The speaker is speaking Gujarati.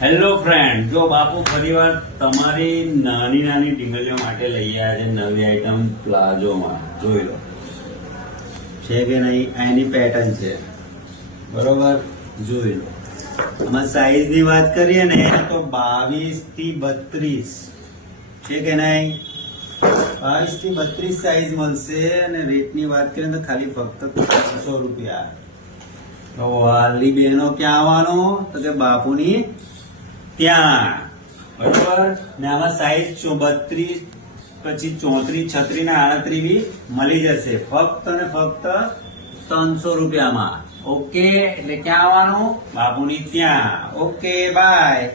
હેલો ફ્રેન્ડ, જો બાપુ ફરીવાર તમારી નાની નાની ઢીંગલીઓ માટે લઈ આવ્યા છે નવી આઈટમ પ્લાઝોમાં. જોઈ લો છે કે નહીં, એની પેટર્ન છે બરોબર. જોઈ લો. આમાં સાઈઝ ની વાત કરીએ ને તો 22 થી 32 છે કે નહીં. 22 થી 32 સાઈઝ મળશે અને રેટ ની વાત કરીએ તો ખાલી ફક્ત 300 રૂપિયા. તો વાલી બહેનો ક્યાં આવવાનું તો કે બાપુની ત્યાં, બરોબર. ને આમાં સાઈઝ 32 પછી 34 36 ને 38 બી મળી જશે ફક્ત ને ફક્ત 300 રૂપિયામાં. ઓકે, એટલે ક્યાં આવવાનું બાપુની ત્યાં. Okay, by.